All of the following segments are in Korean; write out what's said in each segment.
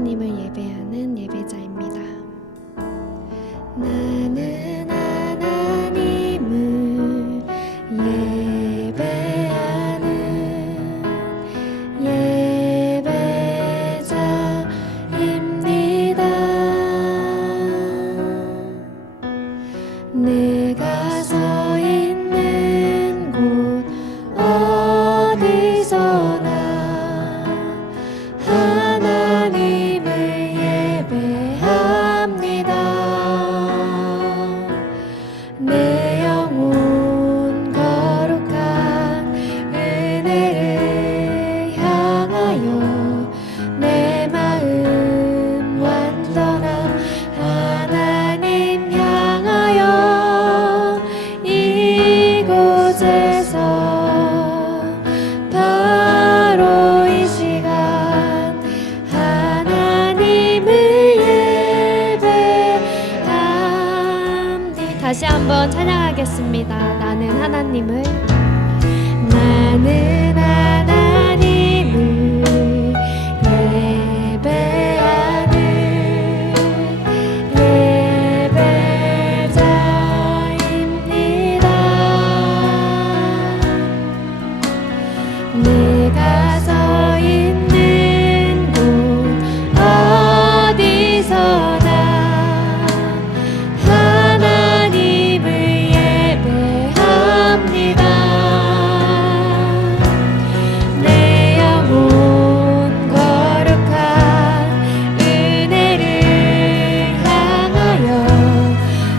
하나님을 예배하는 예배자입니다. 나는 하나님을 예배하는 예배자입니다. 내가 서 있는 곳 어디서나 하나님을 예배합니다. 내 영혼 거룩한 은혜를 향하여 내 마음 완전한 하나님 향하여 이곳에서 바로 이 시간 하나님을 예배합니다. 다시 한번 찬양하겠습니다. 나는 하나님을 예배하는 예배자입니다. 내가 서 있는 곳 어디서나 하나님을 예배합니다. 내 영혼 거룩한 은혜를 향하여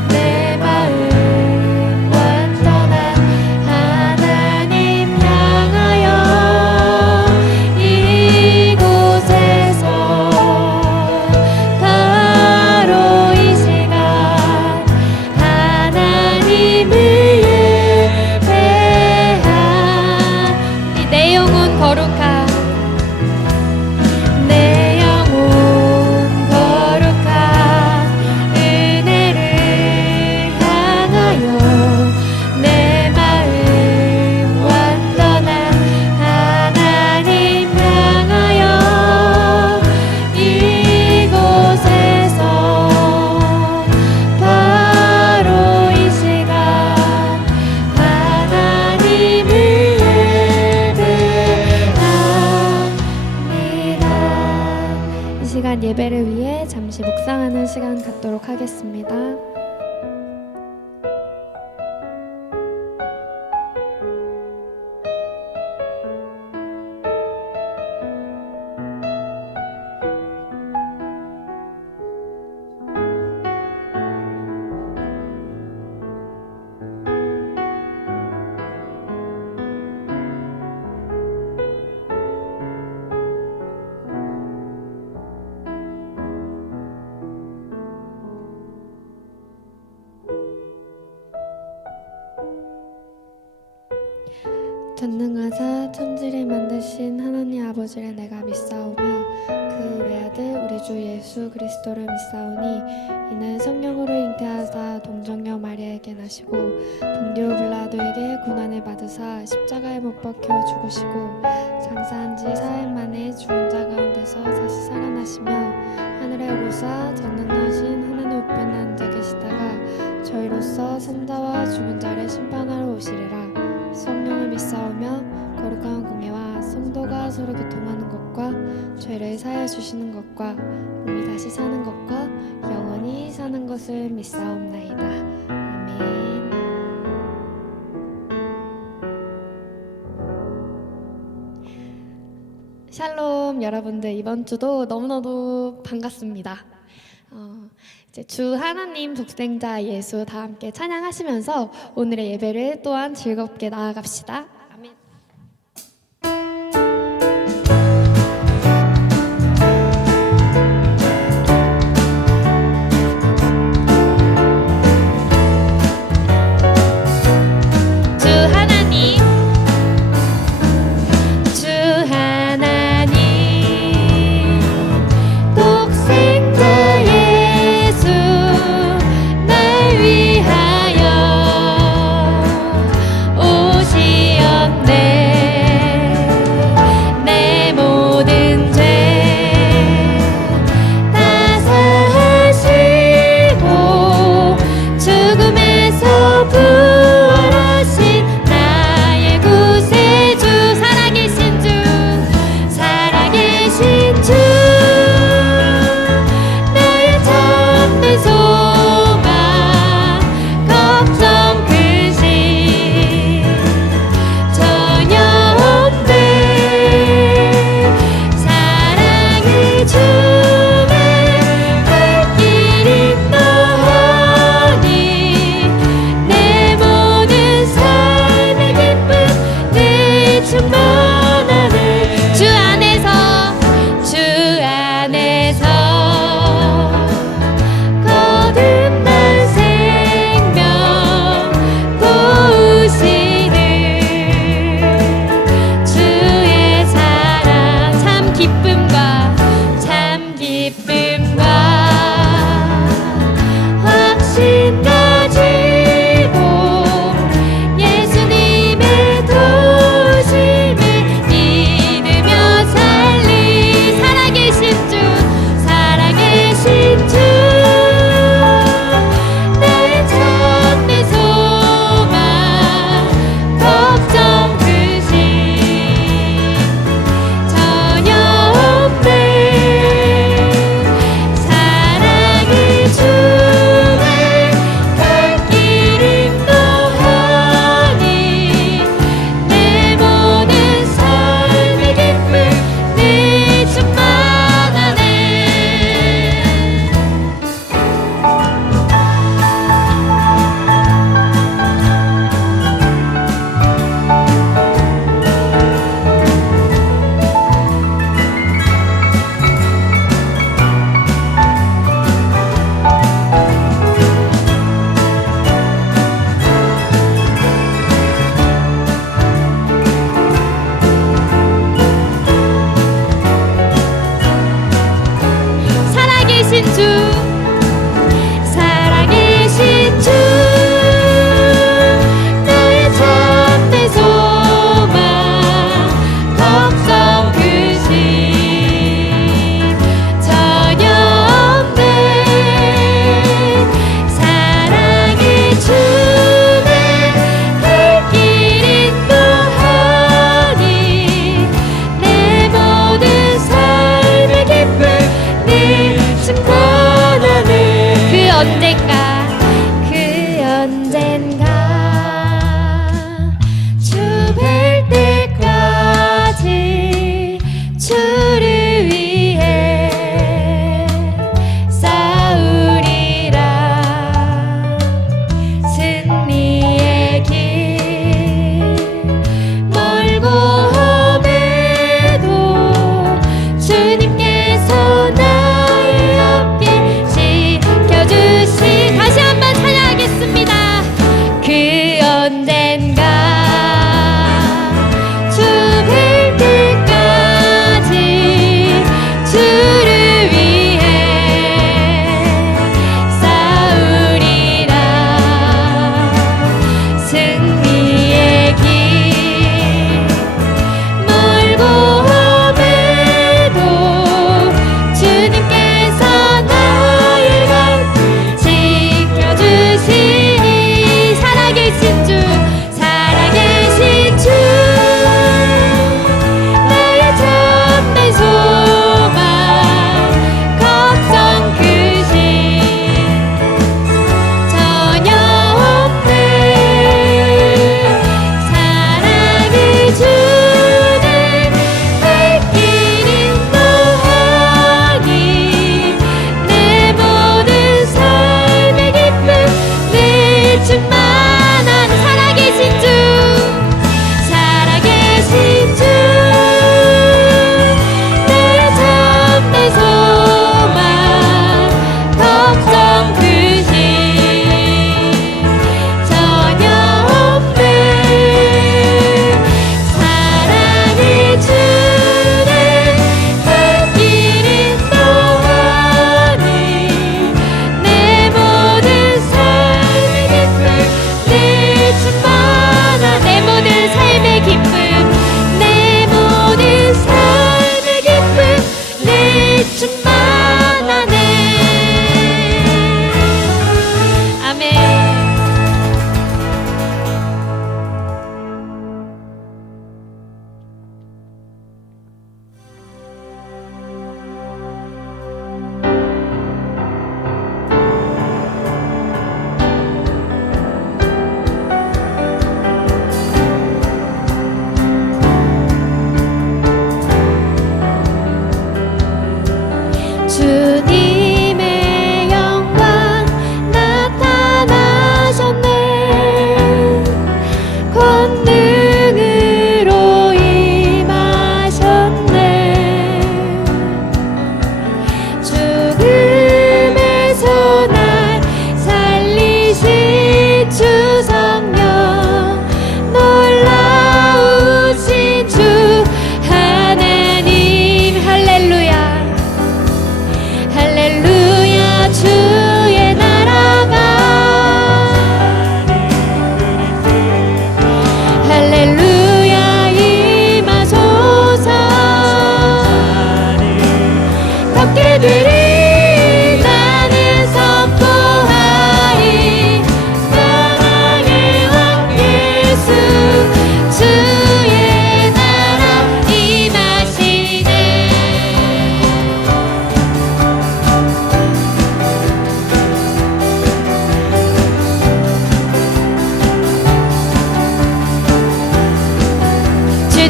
내 마음 완전한 하나님 향하여 이곳에서 바로 이 시간 하나님을 예배하니 내 영혼 거룩한 은혜를 향하여 내 마음 완전한 하나님 향하여 이곳에서 바로 이 시간 하나님을 예배합니다. 이 시간 예배를 위해 잠시 묵상하는 시간 갖도록 하겠습니다. 전능하사 천지를 만드신 하나님 아버지를 내가 믿사오며 그 외아들 우리 주 예수 그리스도를 믿사오니 이는 성령으로 잉태하사 동정녀 마리아에게 나시고 본디오 빌라도에게 고난을 받으사 십자가에 못 박혀 죽으시고 장사한 지 사흘 만에 죽은 자 가운데서 다시 살아나시며 하늘에 오르사 전능하신 하나님 우편에 앉아 계시다가 저희로서 산자와 죽은 자를 심판하러 오시리라. 성령을 믿사오며 거룩한 공예와 성도가 서로 교통하는 것과 죄를 사하여 주시는 것과 몸이 다시 사는 것과 영원히 사는 것을 믿사옵나이다. 아멘. 샬롬 여러분들, 이번 주도 너무너무 반갑습니다. 이제 주 하나님 독생자 예수 다 함께 찬양하시면서 오늘의 예배를 또한 즐겁게 나아갑시다. 아멘.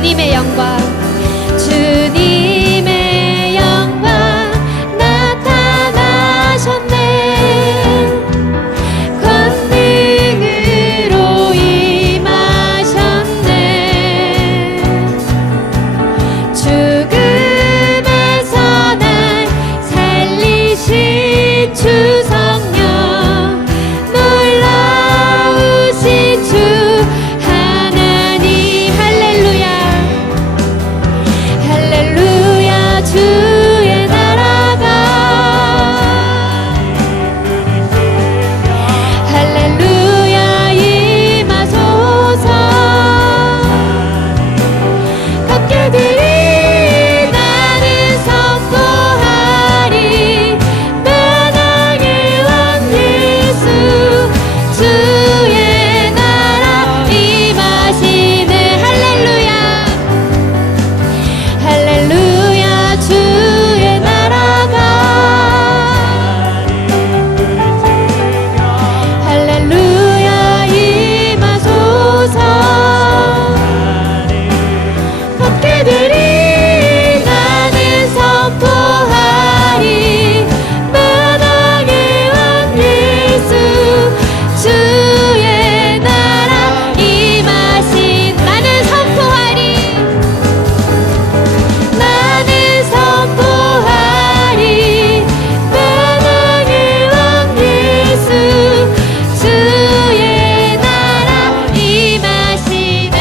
주님의 영광 주님의 영광 나타나셨네 권능으로 임하셨네 죽음에서 날 살리신 주 성령 놀라우신 주 하나님 할렐루야 할렐루야 주의 나라가 할렐루야 임하소서 걷게들이 나는 선포하리 만왕의 왕 예수 주의 나라 임하시네 할렐루야 할렐루야 주의 나라가 할렐루야 임하소서 걷게들이 나는 선포하리 만왕의 왕 예수 주의 나라 임하신 나는 선포하리 나는 선포하리 만왕의 왕 예수 주의 나라 임하시네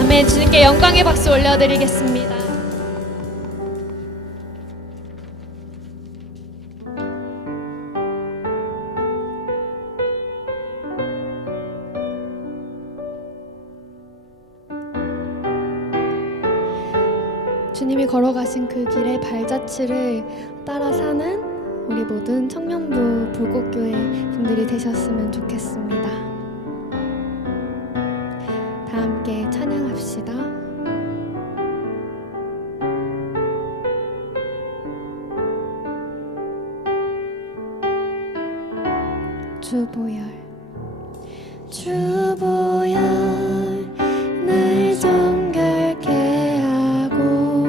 아멘 주님께 영광의 박수 올려드리겠습니다. 주님이 걸어가신 그 길의 발자취를 따라 사는 우리 모든 청년부 불꽃교회 분들이 되셨으면 좋겠습니다. 다 함께 찬양합시다. 주보혈 주보혈 날 정결케 하고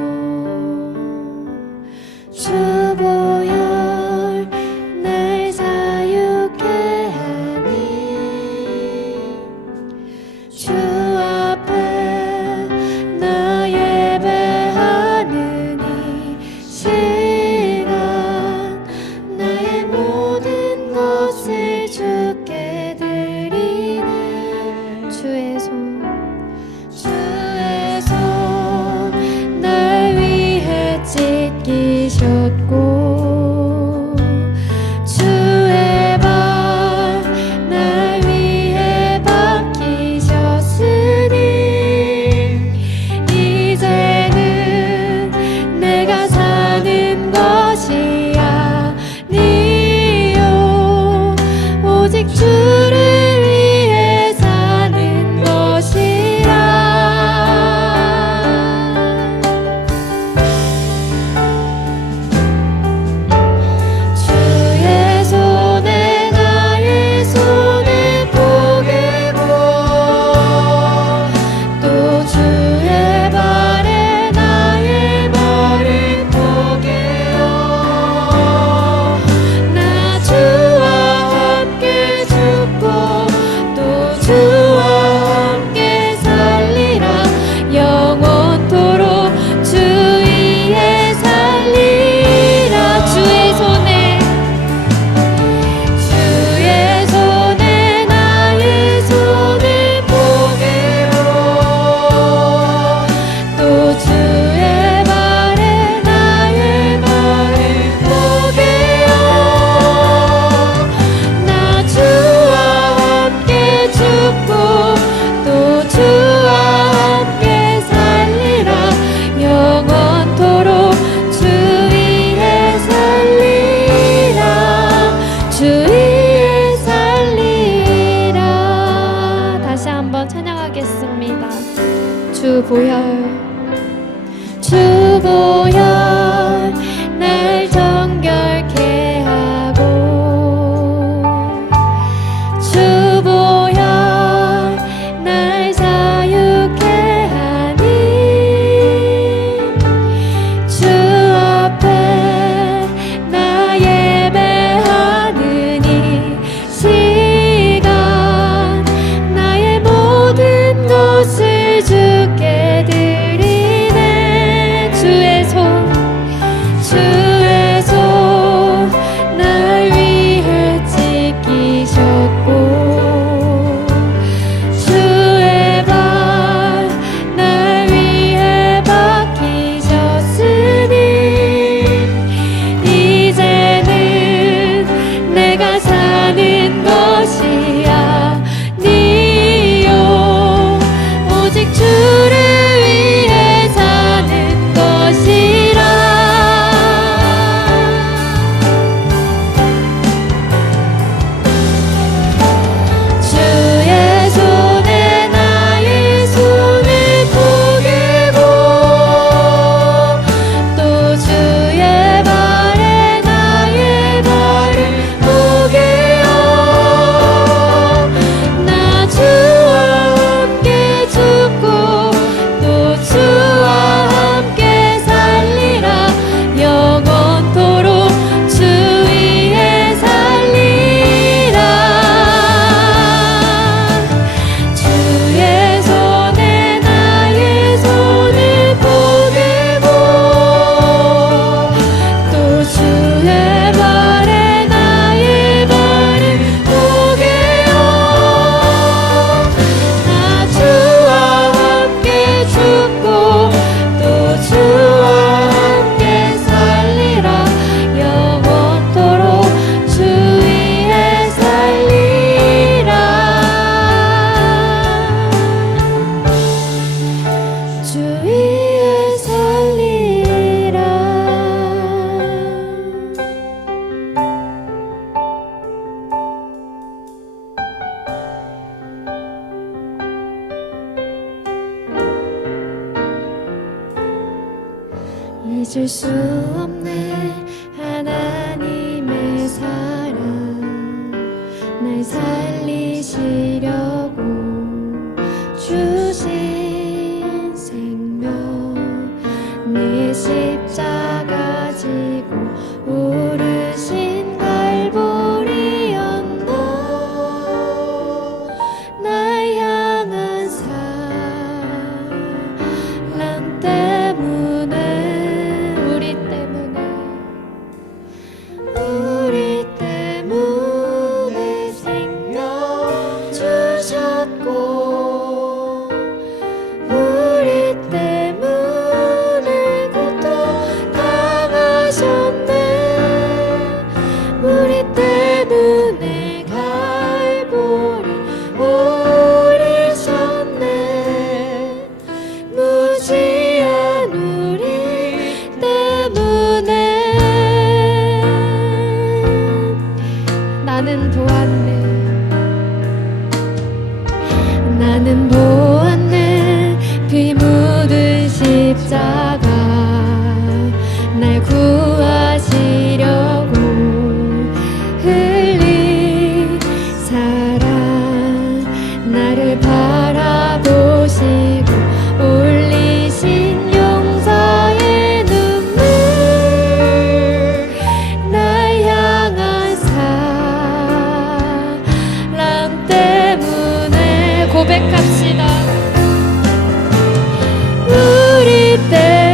주보혈 날 자유케 하니 주 앞에 나 예배하는 이 시간 나의 모든 것을 주께 드리네 주보혈 날 정결케 하고 주보혈 날 자유케 하니 주 앞에 나 예배하느니 시간 나의 모든 것을 주께 드리네 주의 손 날 위해 찢기셨고 주의 발 날 위해 박히셨으니 이제는 내가 사는 것이 아니요 오직 주를 위해 사는 것이라 주의 손에 나의 손을 포개고 또 주의 발에 나의 발을 포개어 나 주와 함께 죽고 또 주와 함께 살리라 영원토록 주 위에 살리라 주의 손에 나의 손을 포개고 또 주의 발에 나의 발을 포개어 나 주와 함께 죽고 또 주와 함께 살리라 영원토록 주 위에 살리라 주 위에 살리라 잊을 수 없네 하나님의 사랑 날 살리시려고 주신 생명 내 십자가 지고 오르신 갈보리 언덕 날 향한 사랑 때문에 우리 때문에 생명 주셨고 우리 때문에 고통 당하셨네 우리 때문에 갈보리 오르셨네 무지한 우리 때문에 나는 보았네 피 묻은 십자가 날 구하시려고 흘린 사랑 나를 바라보시고 올리신 용서의 눈물 날 향한 사랑 때문에 고백합시다 우리 때문에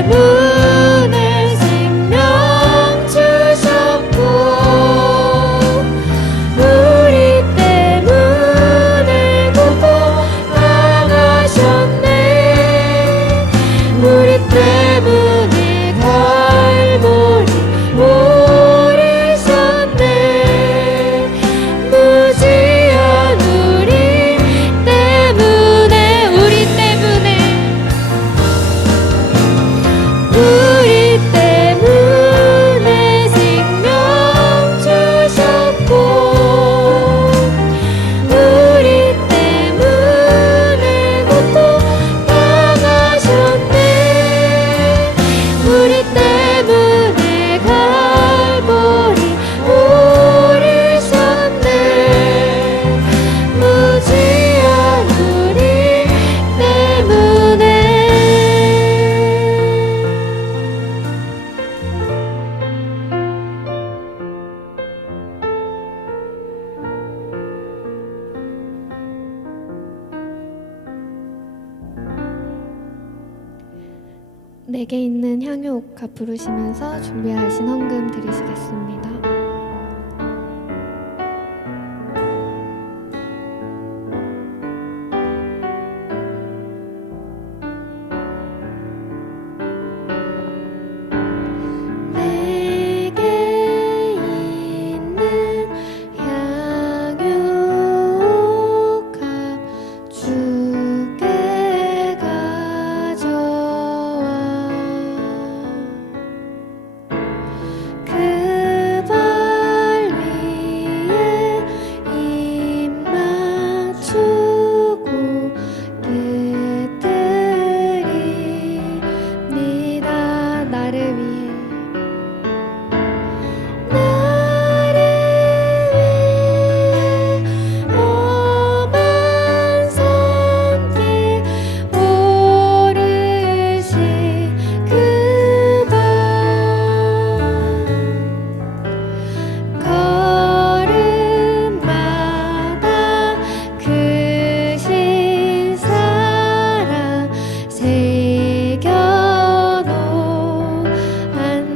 내게 있는 향유 옥합 부르시면서 준비하신 헌금 드리시겠습니다.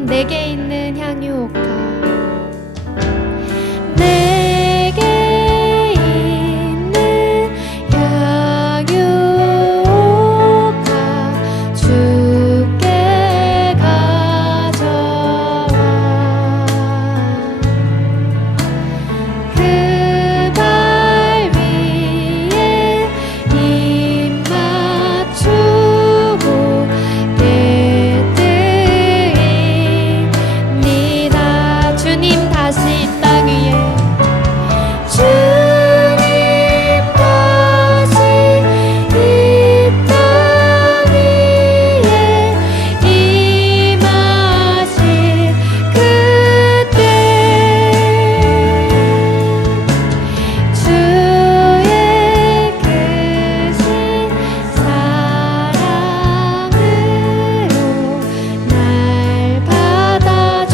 내게 있는 향유 옥합 내게 있는 향유 옥합 주께 가져와 그 발 위에 입 맞추고 주님 다시 이 땅 위에 주님 다시 이 땅 위에 임하실 그때 주의 크신 사랑으로 날 받아주소서.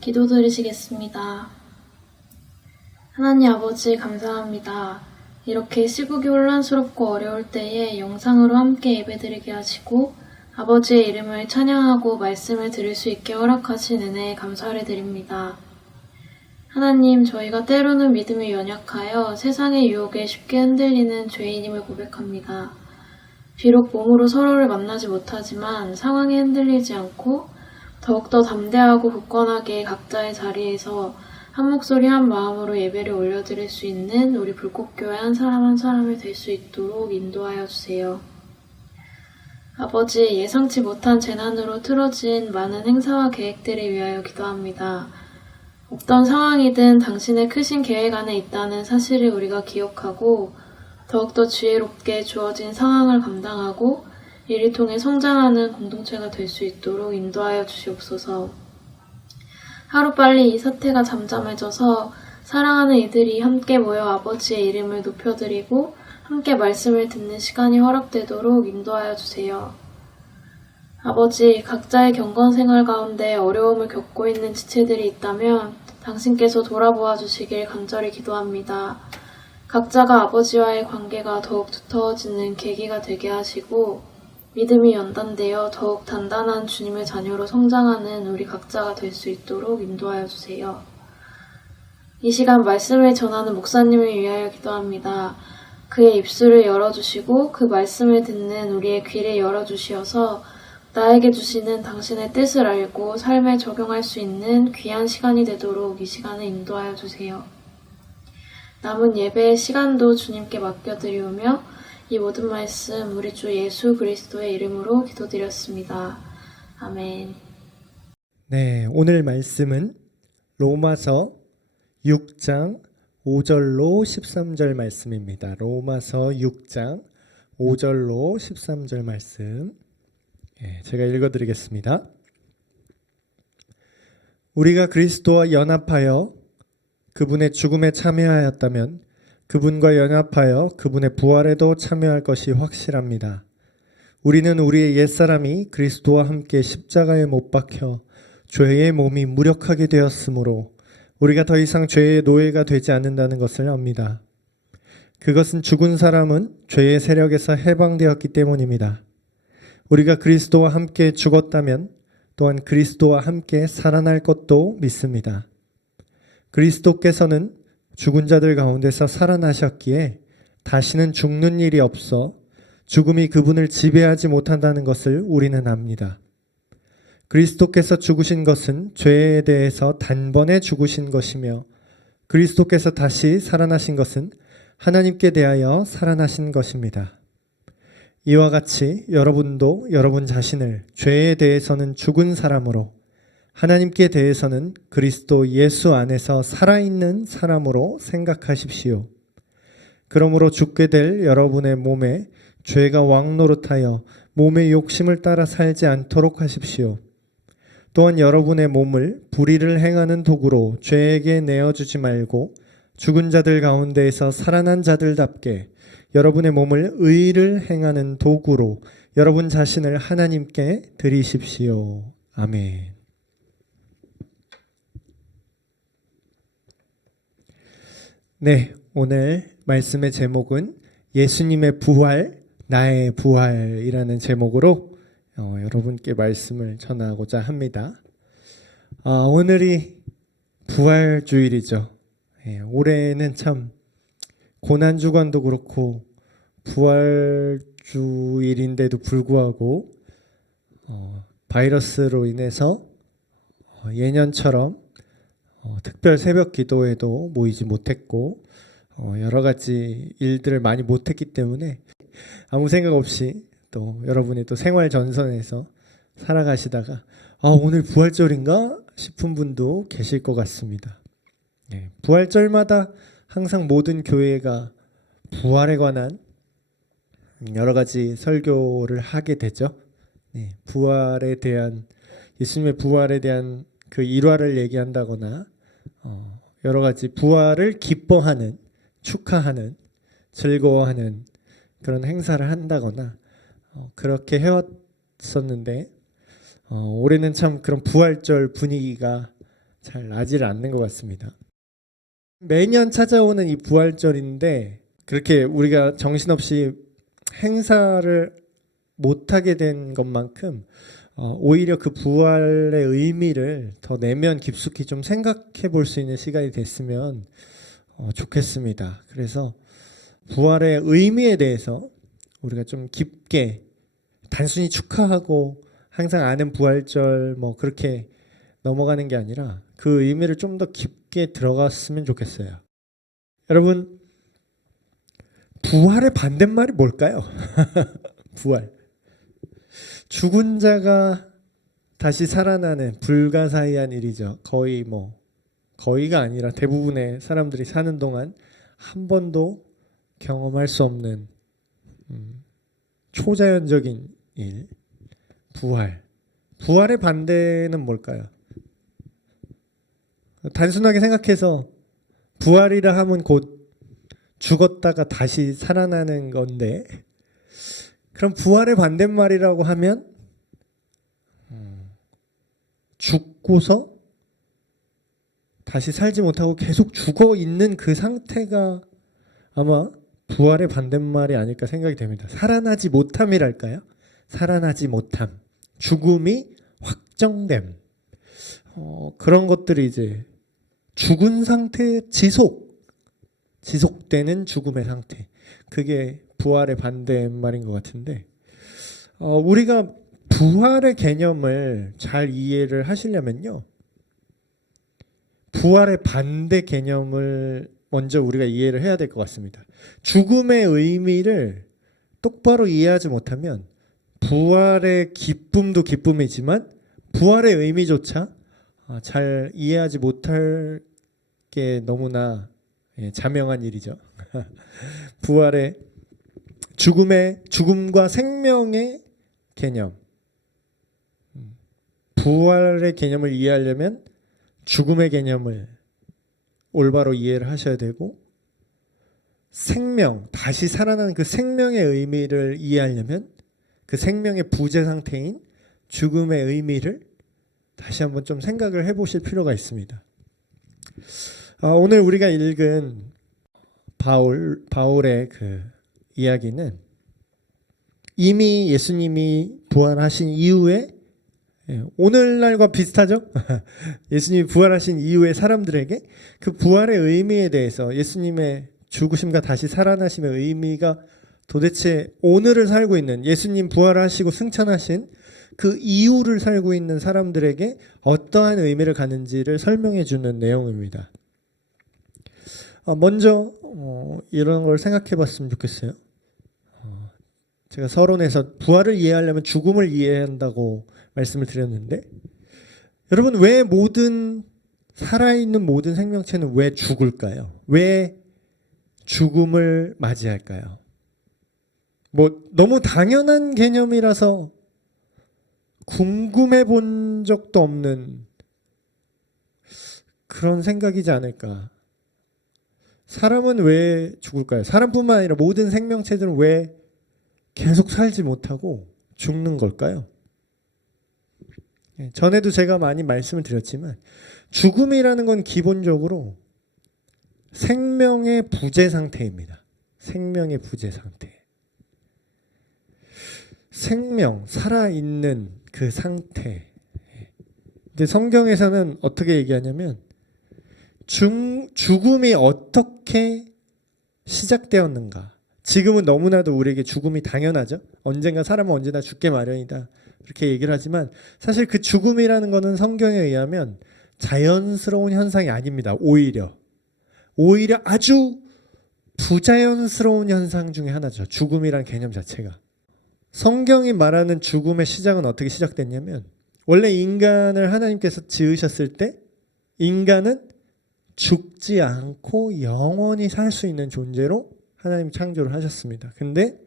기도드리시겠습니다. 하나님 아버지 감사합니다. 이렇게 시국이 혼란스럽고 어려울 때에 영상으로 함께 예배드리게 하시고 아버지의 이름을 찬양하고 말씀을 드릴 수 있게 허락하신 은혜에 감사를 드립니다. 하나님, 저희가 때로는 믿음이 연약하여 세상의 유혹에 쉽게 흔들리는 죄인임을 고백합니다. 비록 몸으로 서로를 만나지 못하지만 상황에 흔들리지 않고 더욱더 담대하고 굳건하게 각자의 자리에서 한 목소리 한 마음으로 예배를 올려드릴 수 있는 우리 불꽃교회 한 사람 한 사람이 될 수 있도록 인도하여 주세요. 아버지, 예상치 못한 재난으로 틀어진 많은 행사와 계획들을 위하여 기도합니다. 어떤 상황이든 당신의 크신 계획 안에 있다는 사실을 우리가 기억하고 더욱더 지혜롭게 주어진 상황을 감당하고 이를 통해 성장하는 공동체가 될 수 있도록 인도하여 주시옵소서. 하루빨리 이 사태가 잠잠해져서 사랑하는 이들이 함께 모여 아버지의 이름을 높여드리고 함께 말씀을 듣는 시간이 허락되도록 인도하여 주세요. 아버지, 각자의 경건 생활 가운데 어려움을 겪고 있는 지체들이 있다면 당신께서 돌아보아 주시길 간절히 기도합니다. 각자가 아버지와의 관계가 더욱 두터워지는 계기가 되게 하시고 믿음이 연단되어 더욱 단단한 주님의 자녀로 성장하는 우리 각자가 될 수 있도록 인도하여 주세요. 이 시간 말씀을 전하는 목사님을 위하여 기도합니다. 그의 입술을 열어주시고 그 말씀을 듣는 우리의 귀를 열어주시어서 나에게 주시는 당신의 뜻을 알고 삶에 적용할 수 있는 귀한 시간이 되도록 이 시간을 인도하여 주세요. 남은 예배의 시간도 주님께 맡겨드리오며 이 모든 말씀 우리 주 예수 그리스도의 이름으로 기도드렸습니다. 아멘. 네, 오늘 말씀은 로마서 6장 5절로 13절 말씀입니다. 로마서 6장 5절로 13절 말씀. 제가 읽어드리겠습니다. 우리가 그리스도와 연합하여 그분의 죽음에 참여하였다면 그분과 연합하여 그분의 부활에도 참여할 것이 확실합니다. 우리는 우리의 옛사람이 그리스도와 함께 십자가에 못 박혀 죄의 몸이 무력하게 되었으므로 우리가 더 이상 죄의 노예가 되지 않는다는 것을 압니다. 그것은 죽은 사람은 죄의 세력에서 해방되었기 때문입니다. 우리가 그리스도와 함께 죽었다면 또한 그리스도와 함께 살아날 것도 믿습니다. 그리스도께서는 죽은 자들 가운데서 살아나셨기에 다시는 죽는 일이 없어 죽음이 그분을 지배하지 못한다는 것을 우리는 압니다. 그리스도께서 죽으신 것은 죄에 대해서 단번에 죽으신 것이며 그리스도께서 다시 살아나신 것은 하나님께 대하여 살아나신 것입니다. 이와 같이 여러분도 여러분 자신을 죄에 대해서는 죽은 사람으로 하나님께 대해서는 그리스도 예수 안에서 살아있는 사람으로 생각하십시오. 그러므로 죽게 될 여러분의 몸에 죄가 왕노릇하여 몸의 욕심을 따라 살지 않도록 하십시오. 또한 여러분의 몸을 불의를 행하는 도구로 죄에게 내어주지 말고 죽은 자들 가운데에서 살아난 자들답게 여러분의 몸을 의를 행하는 도구로 여러분 자신을 하나님께 드리십시오. 아멘. 네, 오늘 말씀의 제목은 예수님의 부활, 나의 부활이라는 제목으로 여러분께 말씀을 전하고자 합니다. 오늘이 부활주일이죠. 올해는 참 고난주간도 그렇고 부활주일인데도 불구하고 바이러스로 인해서 예년처럼 특별 새벽 기도에도 모이지 못했고 여러 가지 일들을 많이 못했기 때문에 아무 생각 없이 또 여러분이 또 생활 전선에서 살아가시다가 오늘 부활절인가 싶은 분도 계실 것 같습니다. 부활절마다 항상 모든 교회가 부활에 관한 여러 가지 설교를 하게 되죠. 부활에 대한 예수님의 부활에 대한 그 일화를 얘기한다거나 여러 가지 부활을 기뻐하는, 축하하는, 즐거워하는 그런 행사를 한다거나 그렇게 해왔었는데 올해는 참 그런 부활절 분위기가 잘 나지를 않는 것 같습니다. 매년 찾아오는 이 부활절인데 그렇게 우리가 정신없이 행사를 못하게 된 것만큼 오히려 그 부활의 의미를 더 내면 깊숙이 좀 생각해 볼 수 있는 시간이 됐으면 좋겠습니다. 그래서 부활의 의미에 대해서 우리가 좀 깊게 단순히 축하하고 항상 아는 부활절 그렇게 넘어가는 게 아니라 그 의미를 좀 더 깊게 들어갔으면 좋겠어요. 여러분, 부활의 반대말이 뭘까요? 부활. 죽은 자가 다시 살아나는 불가사의한 일이죠. 거의가 아니라 대부분의 사람들이 사는 동안 한 번도 경험할 수 없는 초자연적인 일, 부활. 부활의 반대는 뭘까요? 단순하게 생각해서 부활이라 하면 곧 죽었다가 다시 살아나는 건데 그럼 부활의 반대말이라고 하면 죽고서 다시 살지 못하고 계속 죽어 있는 그 상태가 아마 부활의 반대말이 아닐까 생각이 됩니다. 살아나지 못함이랄까요? 살아나지 못함, 죽음이 확정됨, 그런 것들이 이제 죽은 상태의 지속되는 죽음의 상태, 그게 부활의 반대말인 것 같은데 우리가 부활의 개념을 잘 이해를 하시려면요, 부활의 반대 개념을 먼저 우리가 이해를 해야 될 것 같습니다. 죽음의 의미를 똑바로 이해하지 못하면 부활의 기쁨도 기쁨이지만 부활의 의미조차 잘 이해하지 못할 게 너무나 자명한 일이죠. 부활의 죽음과 생명의 개념, 부활의 개념을 이해하려면 죽음의 개념을 올바로 이해를 하셔야 되고, 생명, 다시 살아나는 그 생명의 의미를 이해하려면 그 생명의 부재 상태인 죽음의 의미를 다시 한번 좀 생각을 해보실 필요가 있습니다. 오늘 우리가 읽은 바울의 그 이야기는 이미 예수님이 부활하신 이후에, 오늘날과 비슷하죠? 예수님이 부활하신 이후에 사람들에게 그 부활의 의미에 대해서, 예수님의 죽으심과 다시 살아나심의 의미가 도대체 오늘을 살고 있는, 예수님 부활하시고 승천하신 그 이후를 살고 있는 사람들에게 어떠한 의미를 갖는지를 설명해 주는 내용입니다. 먼저 이런 걸 생각해 봤으면 좋겠어요. 제가 서론에서 부활을 이해하려면 죽음을 이해해야 한다고 말씀을 드렸는데, 여러분, 왜 살아있는 모든 생명체는 왜 죽을까요? 왜 죽음을 맞이할까요? 너무 당연한 개념이라서 궁금해 본 적도 없는 그런 생각이지 않을까. 사람은 왜 죽을까요? 사람뿐만 아니라 모든 생명체들은 왜 계속 살지 못하고 죽는 걸까요? 전에도 제가 많이 말씀을 드렸지만, 죽음이라는 건 기본적으로 생명의 부재 상태입니다. 생명의 부재 상태. 생명, 살아있는 그 상태. 근데 성경에서는 어떻게 얘기하냐면, 죽음이 어떻게 시작되었는가. 지금은 너무나도 우리에게 죽음이 당연하죠. 언젠가 사람은 언제나 죽게 마련이다, 이렇게 얘기를 하지만, 사실 그 죽음이라는 것은 성경에 의하면 자연스러운 현상이 아닙니다. 오히려 아주 부자연스러운 현상 중에 하나죠. 죽음이란 개념 자체가. 성경이 말하는 죽음의 시작은 어떻게 시작됐냐면, 원래 인간을 하나님께서 지으셨을 때 인간은 죽지 않고 영원히 살 수 있는 존재로 하나님 창조를 하셨습니다. 근데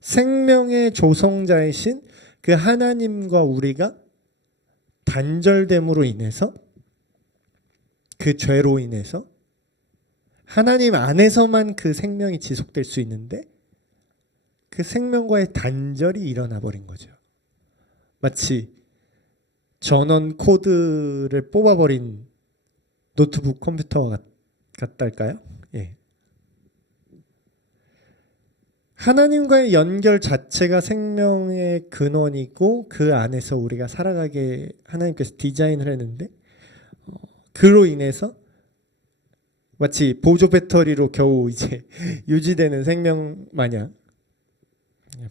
생명의 조성자이신 그 하나님과 우리가 단절됨으로 인해서, 그 죄로 인해서 하나님 안에서만 그 생명이 지속될 수 있는데, 그 생명과의 단절이 일어나 버린 거죠. 마치 전원 코드를 뽑아버린 노트북 컴퓨터와 같달까요? 예. 하나님과의 연결 자체가 생명의 근원이고, 그 안에서 우리가 살아가게 하나님께서 디자인을 했는데, 그로 인해서 마치 보조 배터리로 겨우 이제 유지되는 생명 마냥,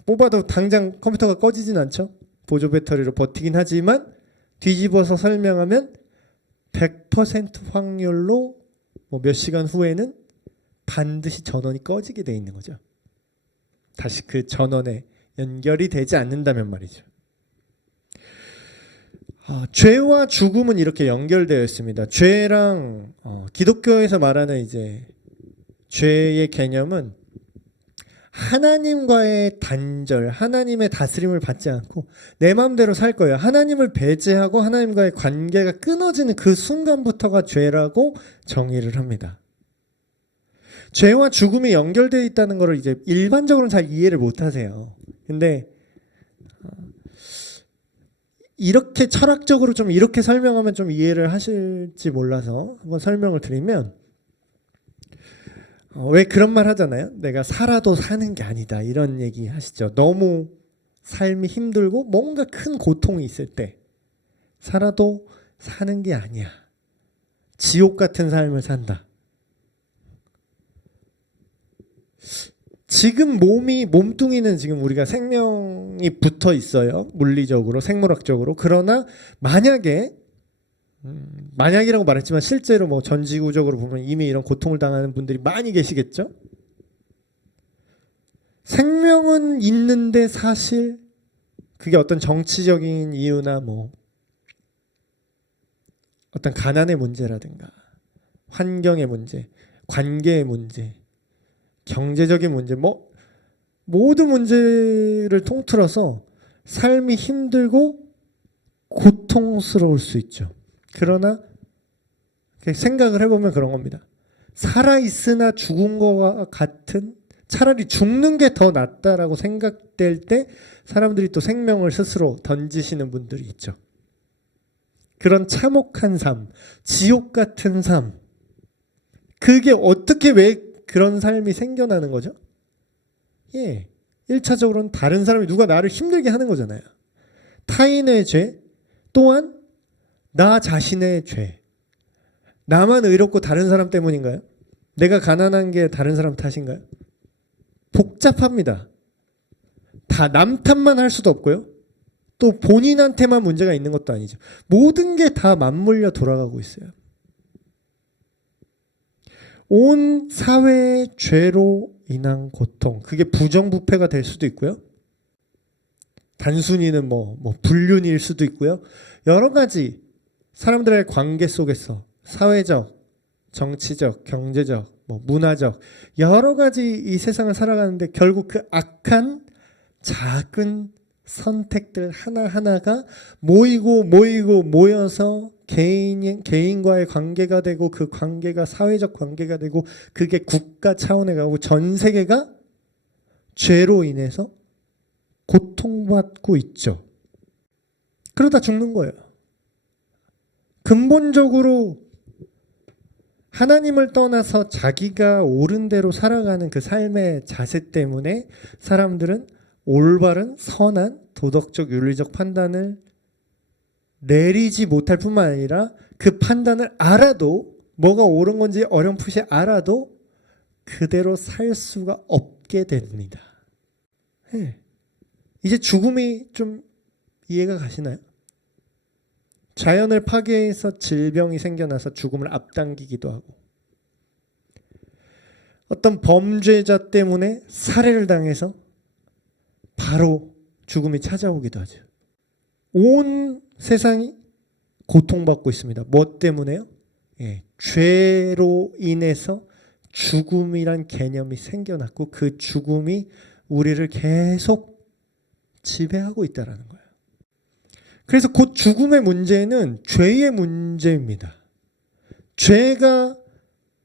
뽑아도 당장 컴퓨터가 꺼지진 않죠. 보조 배터리로 버티긴 하지만 뒤집어서 설명하면 100% 확률로 몇 시간 후에는 반드시 전원이 꺼지게 돼 있는 거죠. 다시 그 전원에 연결이 되지 않는다면 말이죠. 죄와 죽음은 이렇게 연결되어 있습니다. 죄랑 기독교에서 말하는 이제 죄의 개념은 하나님과의 단절, 하나님의 다스림을 받지 않고 내 마음대로 살 거예요. 하나님을 배제하고 하나님과의 관계가 끊어지는 그 순간부터가 죄라고 정의를 합니다. 죄와 죽음이 연결되어 있다는 것을 이제 일반적으로는 잘 이해를 못 하세요. 근데 이렇게 철학적으로 좀 이렇게 설명하면 좀 이해를 하실지 몰라서 한번 설명을 드리면, 왜 그런 말 하잖아요. 내가 살아도 사는 게 아니다, 이런 얘기 하시죠. 너무 삶이 힘들고 뭔가 큰 고통이 있을 때 살아도 사는 게 아니야, 지옥 같은 삶을 산다. 지금 몸뚱이는 지금 우리가 생명이 붙어 있어요. 물리적으로, 생물학적으로. 그러나 만약이라고 말했지만 실제로 전지구적으로 보면 이미 이런 고통을 당하는 분들이 많이 계시겠죠? 생명은 있는데 사실 그게 어떤 정치적인 이유나 어떤 가난의 문제라든가 환경의 문제, 관계의 문제, 경제적인 문제, 모든 문제를 통틀어서 삶이 힘들고 고통스러울 수 있죠. 그러나 생각을 해보면 그런 겁니다. 살아있으나 죽은 것과 같은 차라리 죽는 게 더 낫다라고 생각될 때 사람들이 또 생명을 스스로 던지시는 분들이 있죠. 그런 참혹한 삶, 지옥 같은 삶, 그게 어떻게 왜 그런 삶이 생겨나는 거죠? 1차적으로는 다른 사람이 누가 나를 힘들게 하는 거잖아요. 타인의 죄, 또한 나 자신의 죄. 나만 의롭고 다른 사람 때문인가요? 내가 가난한 게 다른 사람 탓인가요? 복잡합니다. 다 남 탓만 할 수도 없고요. 또 본인한테만 문제가 있는 것도 아니죠. 모든 게 다 맞물려 돌아가고 있어요. 온 사회의 죄로 인한 고통, 그게 부정부패가 될 수도 있고요. 단순히는 불륜일 수도 있고요. 여러 가지 사람들의 관계 속에서 사회적, 정치적, 경제적, 문화적 여러 가지 이 세상을 살아가는데 결국 그 악한 작은 선택들 하나하나가 모여서 개인과의 관계가 되고 그 관계가 사회적 관계가 되고 그게 국가 차원에 가고 전 세계가 죄로 인해서 고통받고 있죠. 그러다 죽는 거예요. 근본적으로 하나님을 떠나서 자기가 옳은 대로 살아가는 그 삶의 자세 때문에 사람들은 올바른 선한 도덕적 윤리적 판단을 내리지 못할 뿐만 아니라 그 판단을 알아도 뭐가 옳은 건지 어렴풋이 알아도 그대로 살 수가 없게 됩니다. 이제 죽음이 좀 이해가 가시나요? 자연을 파괴해서 질병이 생겨나서 죽음을 앞당기기도 하고 어떤 범죄자 때문에 살해를 당해서 바로 죽음이 찾아오기도 하죠. 온 세상이 고통받고 있습니다. 뭐 때문에요? 죄로 인해서 죽음이란 개념이 생겨났고 그 죽음이 우리를 계속 지배하고 있다는 거예요. 그래서 곧 죽음의 문제는 죄의 문제입니다. 죄가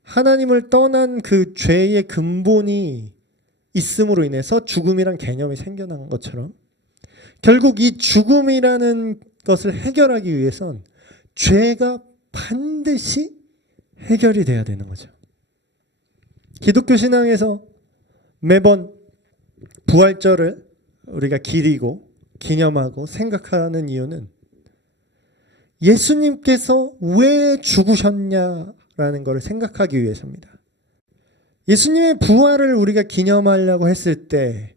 하나님을 떠난 그 죄의 근본이 있음으로 인해서 죽음이란 개념이 생겨난 것처럼 결국 이 죽음이라는 것을 해결하기 위해선 죄가 반드시 해결이 돼야 되는 거죠. 기독교 신앙에서 매번 부활절을 우리가 기리고 기념하고 생각하는 이유는 예수님께서 왜 죽으셨냐라는 것을 생각하기 위해서입니다. 예수님의 부활을 우리가 기념하려고 했을 때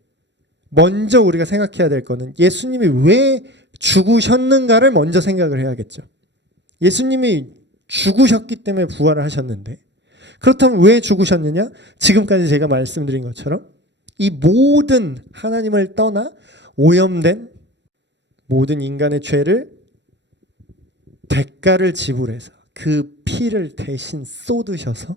먼저 우리가 생각해야 될 것은 예수님이 왜 죽으셨는가를 먼저 생각을 해야겠죠. 예수님이 죽으셨기 때문에 부활을 하셨는데 그렇다면 왜 죽으셨느냐? 지금까지 제가 말씀드린 것처럼 이 모든 하나님을 떠나 오염된 모든 인간의 죄를 대가를 지불해서 그 피를 대신 쏟으셔서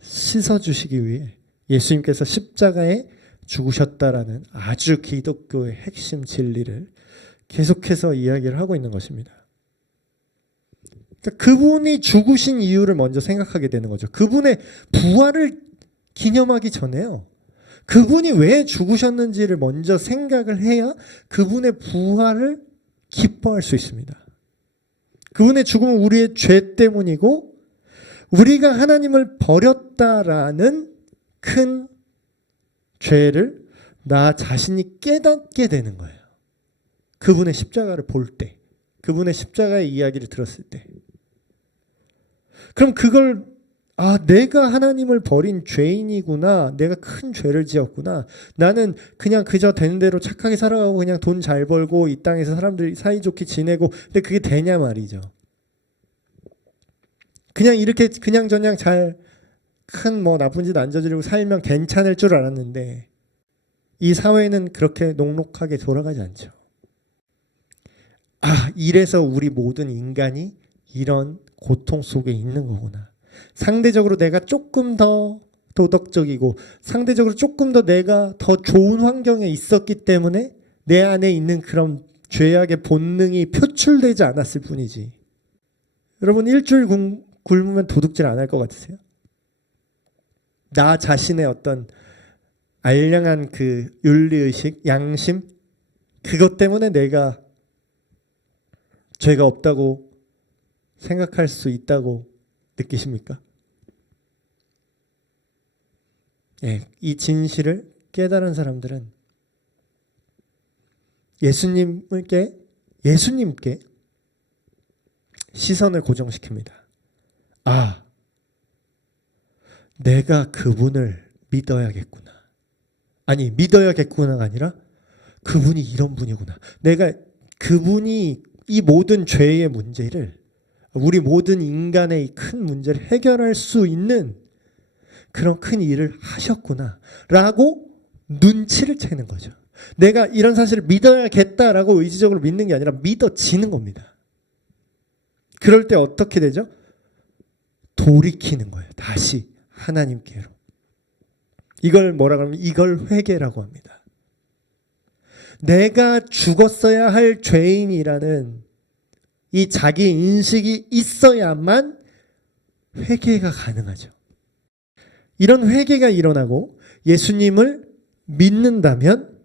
씻어주시기 위해 예수님께서 십자가에 죽으셨다라는 아주 기독교의 핵심 진리를 계속해서 이야기를 하고 있는 것입니다. 그러니까 그분이 죽으신 이유를 먼저 생각하게 되는 거죠. 그분의 부활을 기념하기 전에요. 그분이 왜 죽으셨는지를 먼저 생각을 해야 그분의 부활을 기뻐할 수 있습니다. 그분의 죽음은 우리의 죄 때문이고 우리가 하나님을 버렸다라는 큰 죄를 나 자신이 깨닫게 되는 거예요. 그분의 십자가를 볼 때, 그분의 십자가의 이야기를 들었을 때. 그럼 그걸 내가 하나님을 버린 죄인이구나. 내가 큰 죄를 지었구나. 나는 그냥 그저 되는 대로 착하게 살아가고 그냥 돈 잘 벌고 이 땅에서 사람들이 사이좋게 지내고 근데 그게 되냐 말이죠. 그냥 이렇게 그냥저냥 잘 큰 나쁜 짓 안 저지르고 살면 괜찮을 줄 알았는데 이 사회는 그렇게 녹록하게 돌아가지 않죠. 이래서 우리 모든 인간이 이런 고통 속에 있는 거구나. 상대적으로 내가 조금 더 도덕적이고 상대적으로 조금 더 내가 더 좋은 환경에 있었기 때문에 내 안에 있는 그런 죄악의 본능이 표출되지 않았을 뿐이지. 여러분 일주일 굶으면 도둑질 안 할 것 같으세요? 나 자신의 어떤 알량한 그 윤리의식, 양심, 그것 때문에 내가 죄가 없다고 생각할 수 있다고 느끼십니까? 예, 이 진실을 깨달은 사람들은 예수님께 시선을 고정시킵니다. 아, 내가 그분을 믿어야겠구나. 아니, 믿어야겠구나가 아니라 그분이 이런 분이구나. 내가 그분이 이 모든 죄의 문제를, 우리 모든 인간의 이 큰 문제를 해결할 수 있는 그런 큰 일을 하셨구나 라고 눈치를 채는 거죠. 내가 이런 사실을 믿어야겠다라고 의지적으로 믿는 게 아니라 믿어지는 겁니다. 그럴 때 어떻게 되죠? 돌이키는 거예요. 다시 하나님께로. 이걸 뭐라고 하면 이걸 회개라고 합니다. 내가 죽었어야 할 죄인이라는 이 자기 인식이 있어야만 회개가 가능하죠. 이런 회개가 일어나고 예수님을 믿는다면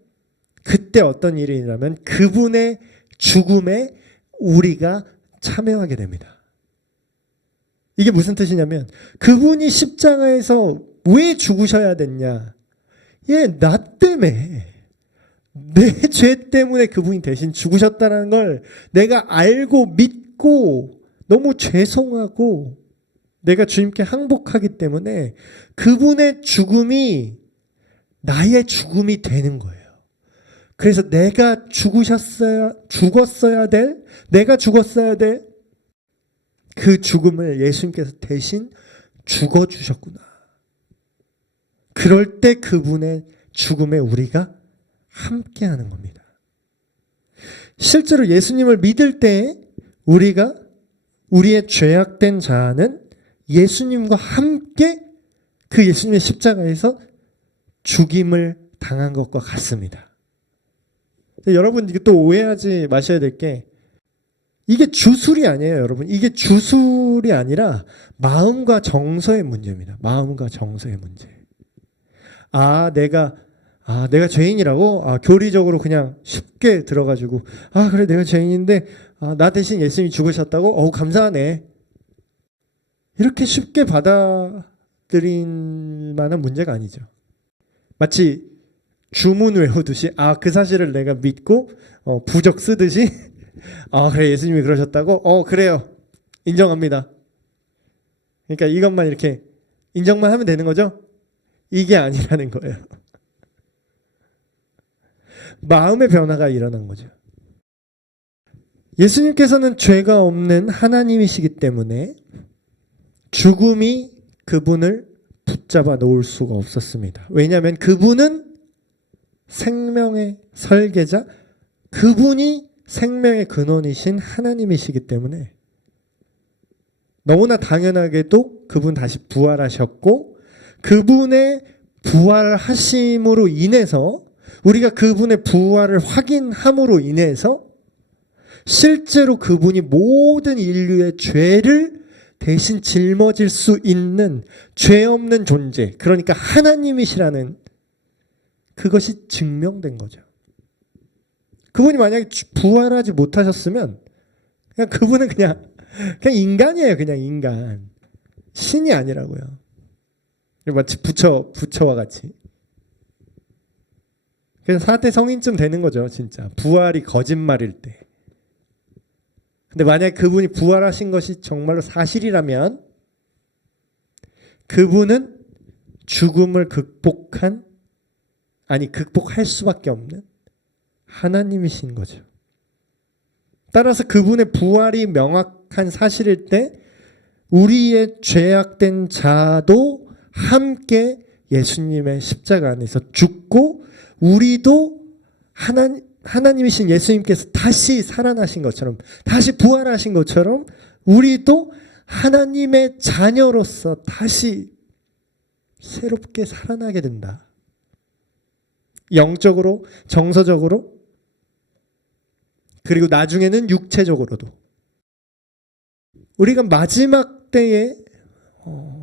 그때 어떤 일이 일어나면 그분의 죽음에 우리가 참여하게 됩니다. 이게 무슨 뜻이냐면 그분이 십자가에서 왜 죽으셔야 됐냐? 나 때문에 내 죄 때문에 그분이 대신 죽으셨다는 걸 내가 알고 믿고 너무 죄송하고 내가 주님께 항복하기 때문에 그분의 죽음이 나의 죽음이 되는 거예요. 그래서 내가 죽었어야 될 그 죽음을 예수님께서 대신 죽어주셨구나. 그럴 때 그분의 죽음에 우리가 함께하는 겁니다. 실제로 예수님을 믿을 때 우리가 우리의 죄악된 자아는 예수님과 함께 그 예수님의 십자가에서 죽임을 당한 것과 같습니다. 여러분 이게 또 오해하지 마셔야 될 게 이게 주술이 아니에요, 여러분. 이게 주술이 아니라 마음과 정서의 문제입니다. 마음과 정서의 문제. 내가 죄인이라고? 교리적으로 그냥 쉽게 들어가지고 그래 내가 죄인인데 나 대신 예수님이 죽으셨다고? 감사하네. 이렇게 쉽게 받아들일 만한 문제가 아니죠. 마치 주문 외우듯이 그 사실을 내가 믿고 부적 쓰듯이 그래 예수님이 그러셨다고? 그래요. 인정합니다. 그러니까 이것만 이렇게 인정만 하면 되는 거죠? 이게 아니라는 거예요. 마음의 변화가 일어난 거죠. 예수님께서는 죄가 없는 하나님이시기 때문에 죽음이 그분을 붙잡아 놓을 수가 없었습니다. 왜냐하면 그분은 생명의 설계자, 그분이 생명의 근원이신 하나님이시기 때문에 너무나 당연하게도 그분 다시 부활하셨고 그분의 부활하심으로 인해서 우리가 그분의 부활을 확인함으로 인해서 실제로 그분이 모든 인류의 죄를 대신 짊어질 수 있는 죄 없는 존재, 그러니까 하나님이시라는 그것이 증명된 거죠. 그분이 만약에 부활하지 못하셨으면 그냥 그분은 그냥 인간이에요. 그냥 인간. 신이 아니라고요. 마치 부처와 같이. 그래서 4대 성인쯤 되는 거죠. 진짜. 부활이 거짓말일 때. 근데 만약에 그분이 부활하신 것이 정말로 사실이라면 그분은 죽음을 극복할 수밖에 없는 하나님이신 거죠. 따라서 그분의 부활이 명확한 사실일 때 우리의 죄악된 자도 함께 예수님의 십자가 안에서 죽고 우리도 하나님이신 예수님께서 다시 살아나신 것처럼 다시 부활하신 것처럼 우리도 하나님의 자녀로서 다시 새롭게 살아나게 된다. 영적으로, 정서적으로, 그리고 나중에는 육체적으로도. 우리가 마지막 때에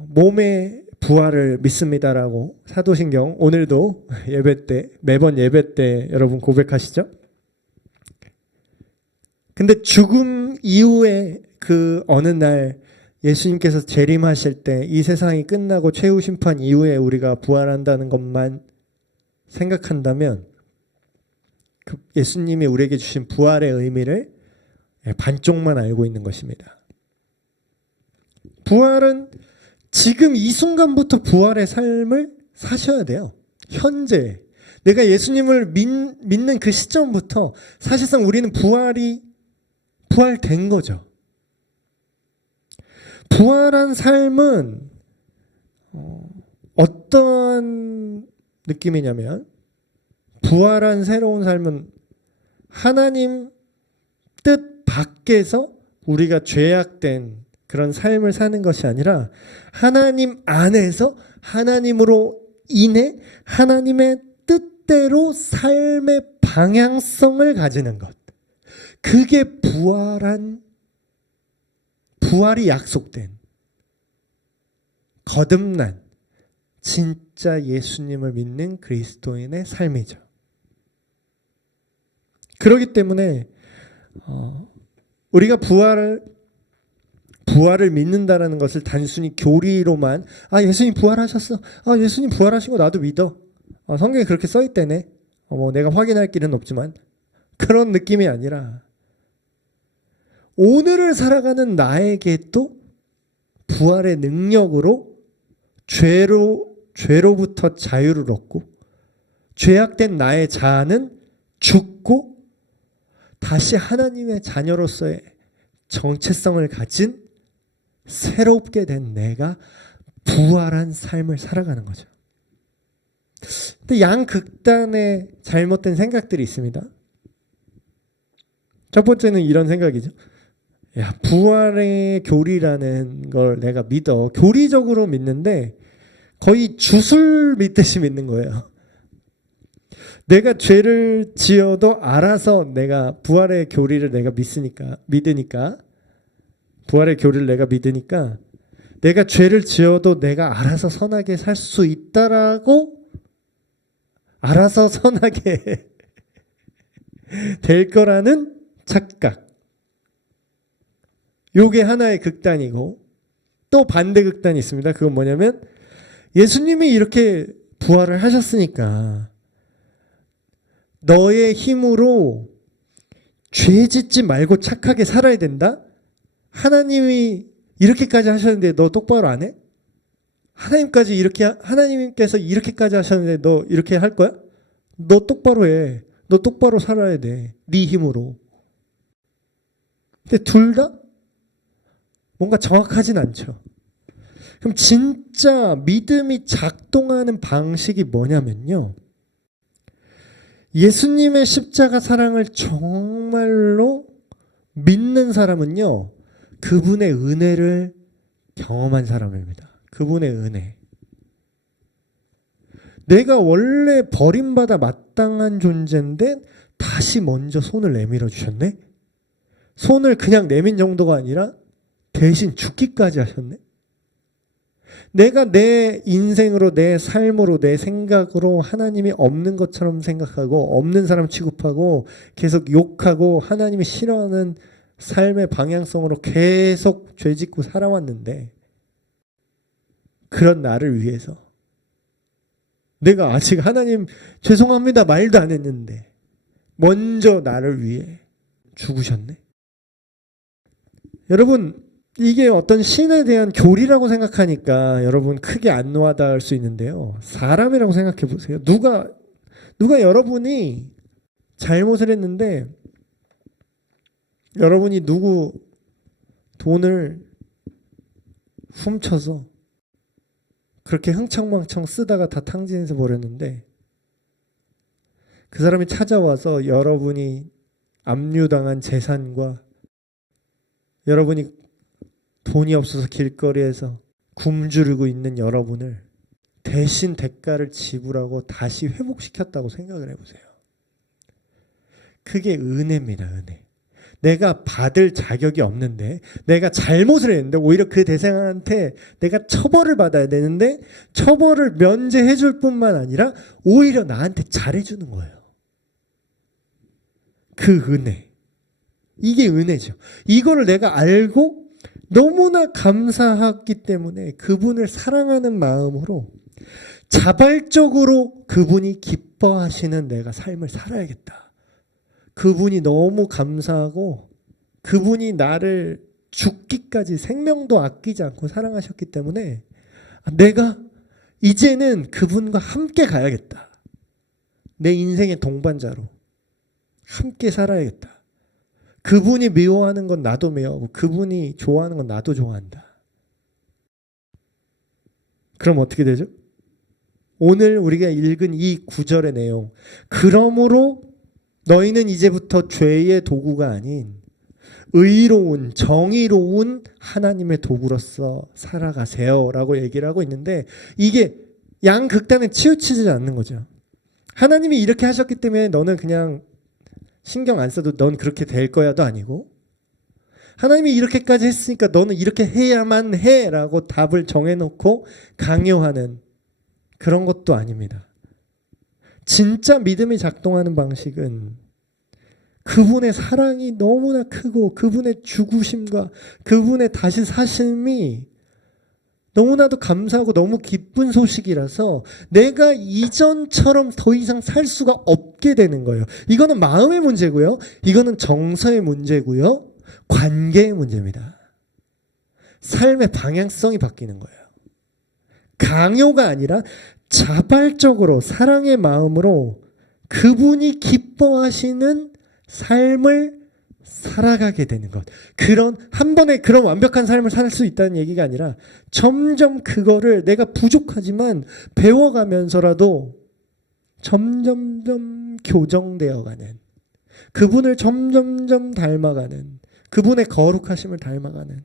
몸의 부활을 믿습니다라고 사도신경 오늘도 예배 때, 매번 예배 때 여러분 고백하시죠? 근데 죽음 이후에 그 어느 날 예수님께서 재림하실 때 이 세상이 끝나고 최후 심판 이후에 우리가 부활한다는 것만 생각한다면 그 예수님이 우리에게 주신 부활의 의미를 반쪽만 알고 있는 것입니다. 부활은 지금 이 순간부터 부활의 삶을 사셔야 돼요. 현재 내가 예수님을 믿는 그 시점부터 사실상 우리는 부활된 거죠. 부활한 삶은 어떤 느낌이냐면 부활한 새로운 삶은 하나님 뜻 밖에서 우리가 죄악된 그런 삶을 사는 것이 아니라 하나님 안에서 하나님으로 인해 하나님의 뜻대로 삶의 방향성을 가지는 것. 그게 부활이 약속된 거듭난 진짜 예수님을 믿는 그리스도인의 삶이죠. 그렇기 때문에 우리가 부활을 믿는다라는 것을 단순히 교리로만 예수님 부활하셨어. 예수님 부활하신 거 나도 믿어. 성경에 그렇게 써있다네. 내가 확인할 길은 없지만 그런 느낌이 아니라 오늘을 살아가는 나에게도 부활의 능력으로 죄로부터 자유를 얻고 죄악된 나의 자아는 죽고 다시 하나님의 자녀로서의 정체성을 가진 새롭게 된 내가 부활한 삶을 살아가는 거죠. 근데 양극단의 잘못된 생각들이 있습니다. 첫 번째는 이런 생각이죠. 부활의 교리라는 걸 내가 믿어. 교리적으로 믿는데 거의 주술 믿듯이 믿는 거예요. 내가 죄를 지어도 알아서 내가 부활의 교리를 내가 믿으니까 부활의 교리를 내가 믿으니까 내가 죄를 지어도 내가 알아서 선하게 살 수 있다라고 알아서 선하게 될 거라는 착각. 요게 하나의 극단이고 또 반대 극단이 있습니다. 그건 뭐냐면 예수님이 이렇게 부활을 하셨으니까 너의 힘으로 죄 짓지 말고 착하게 살아야 된다? 하나님이 이렇게까지 하셨는데 너 똑바로 안 해? 하나님께서 이렇게까지 하셨는데 너 이렇게 할 거야? 너 똑바로 해. 너 똑바로 살아야 돼. 네 힘으로. 근데 둘 다 뭔가 정확하진 않죠. 그럼 진짜 믿음이 작동하는 방식이 뭐냐면요. 예수님의 십자가 사랑을 정말로 믿는 사람은요. 그분의 은혜를 경험한 사람입니다. 그분의 은혜. 내가 원래 버림받아 마땅한 존재인데 다시 먼저 손을 내밀어 주셨네. 손을 그냥 내민 정도가 아니라 대신 죽기까지 하셨네. 내가 내 인생으로 내 삶으로 내 생각으로 하나님이 없는 것처럼 생각하고 없는 사람 취급하고 계속 욕하고 하나님이 싫어하는 삶의 방향성으로 계속 죄짓고 살아왔는데 그런 나를 위해서 내가 아직 하나님 죄송합니다 말도 안 했는데 먼저 나를 위해 죽으셨네. 여러분 이게 어떤 신에 대한 교리라고 생각하니까 여러분 크게 안 와닿을 수 있는데요. 사람이라고 생각해 보세요. 누가 여러분이 잘못을 했는데 여러분이 누구 돈을 훔쳐서 그렇게 흥청망청 쓰다가 다 탕진해서 버렸는데 그 사람이 찾아와서 여러분이 압류당한 재산과 여러분이 돈이 없어서 길거리에서 굶주리고 있는 여러분을 대신 대가를 지불하고 다시 회복시켰다고 생각을 해보세요. 그게 은혜입니다. 은혜. 내가 받을 자격이 없는데, 내가 잘못을 했는데 오히려 그 대상한테 내가 처벌을 받아야 되는데 처벌을 면제해 줄 뿐만 아니라 오히려 나한테 잘해 주는 거예요. 그 은혜. 이게 은혜죠. 이거를 내가 알고 너무나 감사하기 때문에 그분을 사랑하는 마음으로 자발적으로 그분이 기뻐하시는 내가 삶을 살아야겠다. 그분이 너무 감사하고 그분이 나를 죽기까지 생명도 아끼지 않고 사랑하셨기 때문에 내가 이제는 그분과 함께 가야겠다. 내 인생의 동반자로 함께 살아야겠다. 그분이 미워하는 건 나도 미워하고 그분이 좋아하는 건 나도 좋아한다. 그럼 어떻게 되죠? 오늘 우리가 읽은 이 구절의 내용, 그러므로 너희는 이제부터 죄의 도구가 아닌 의로운 정의로운 하나님의 도구로서 살아가세요 라고 얘기를 하고 있는데, 이게 양극단에 치우치지 않는 거죠. 하나님이 이렇게 하셨기 때문에 너는 그냥 신경 안 써도 넌 그렇게 될 거야도 아니고, 하나님이 이렇게까지 했으니까 너는 이렇게 해야만 해 라고 답을 정해놓고 강요하는 그런 것도 아닙니다. 진짜 믿음이 작동하는 방식은 그분의 사랑이 너무나 크고 그분의 죽으심과 그분의 다시 사심이 너무나도 감사하고 너무 기쁜 소식이라서 내가 이전처럼 더 이상 살 수가 없게 되는 거예요. 이거는 마음의 문제고요. 이거는 정서의 문제고요. 관계의 문제입니다. 삶의 방향성이 바뀌는 거예요. 강요가 아니라 자발적으로 사랑의 마음으로 그분이 기뻐하시는 삶을 살아가게 되는 것. 그런 한 번에 그런 완벽한 삶을 살 수 있다는 얘기가 아니라 점점 그거를 내가 부족하지만 배워가면서라도 점점점 교정되어가는, 그분을 점점점 닮아가는, 그분의 거룩하심을 닮아가는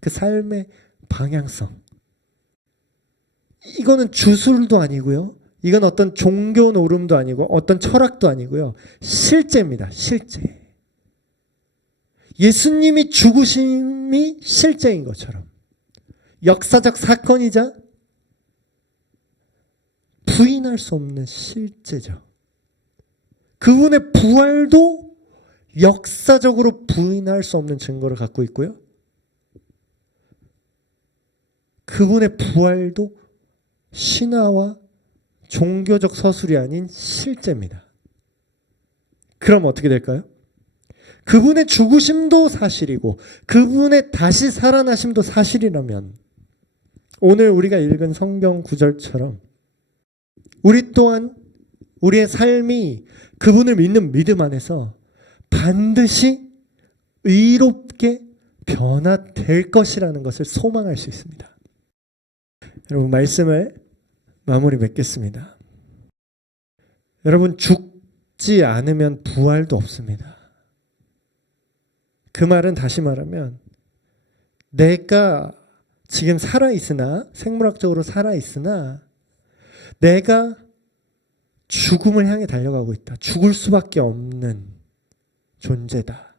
그 삶의 방향성. 이거는 주술도 아니고요. 이건 어떤 종교 노름도 아니고 어떤 철학도 아니고요. 실제입니다. 실제. 예수님이 죽으심이 실제인 것처럼 역사적 사건이자 부인할 수 없는 실제죠. 그분의 부활도 역사적으로 부인할 수 없는 증거를 갖고 있고요. 그분의 부활도 신화와 종교적 서술이 아닌 실제입니다. 그럼 어떻게 될까요? 그분의 죽으심도 사실이고 그분의 다시 살아나심도 사실이라면 오늘 우리가 읽은 성경 구절처럼 우리 또한 우리의 삶이 그분을 믿는 믿음 안에서 반드시 의롭게 변화될 것이라는 것을 소망할 수 있습니다. 여러분, 말씀을 마무리 맺겠습니다. 여러분, 죽지 않으면 부활도 없습니다. 그 말은 다시 말하면 내가 지금 살아있으나, 생물학적으로 살아있으나 내가 죽음을 향해 달려가고 있다. 죽을 수밖에 없는 존재다.